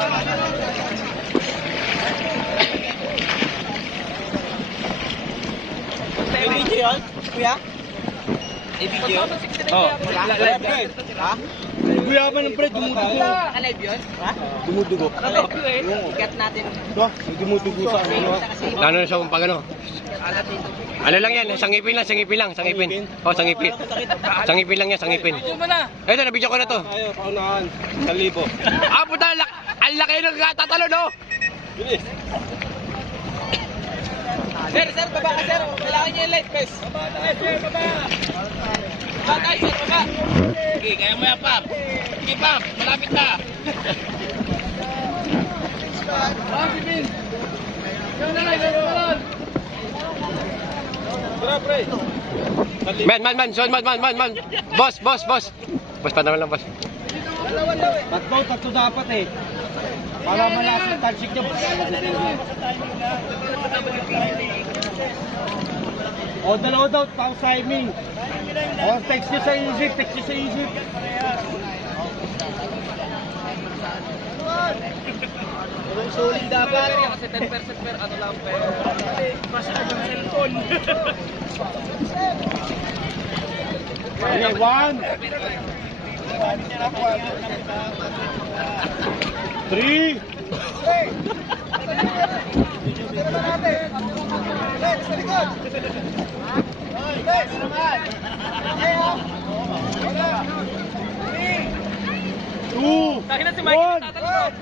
May video yun, kuya? May video? Oo. Live yun. Ha? Guyaban ng pre, dumudugo. Naka-live yun? Ha? Dumudugo. Naka-live yun eh. Ikat natin. Ito, may dumudugo sa ano. Lalo na sa pag ano. Ano lang yan, sangipin lang, sangipin lang, sangipin. Oh, sangipin. Sangipin lang yan, sangipin. Video mo na. Ito, nabidyo ko na to. Tayo, paunahan. 1,000. Ah, puta, ang laki ng tatalo, no? Bilis. Sir, baba ka sir. Kailangan niyo yung light face. Baba tayo sir, baba. Baba tayo sir, baba. Sige, kaya mo yan, Pap. Sige, Pap, malapit na. Bin. Yan na lang, yan na lang. Tara, pre. Man. Boss. Boss pa naman lang, boss. Tatlo dapat eh. Para malasang tansik niya. O, dalawa daw, pang timing. O, text nyo sa isip. Sulit dapat. Kasi 10% per ano lang per. Masyado ng cellphone. Okay, 1. 3. Dahil na si Mike tatalon.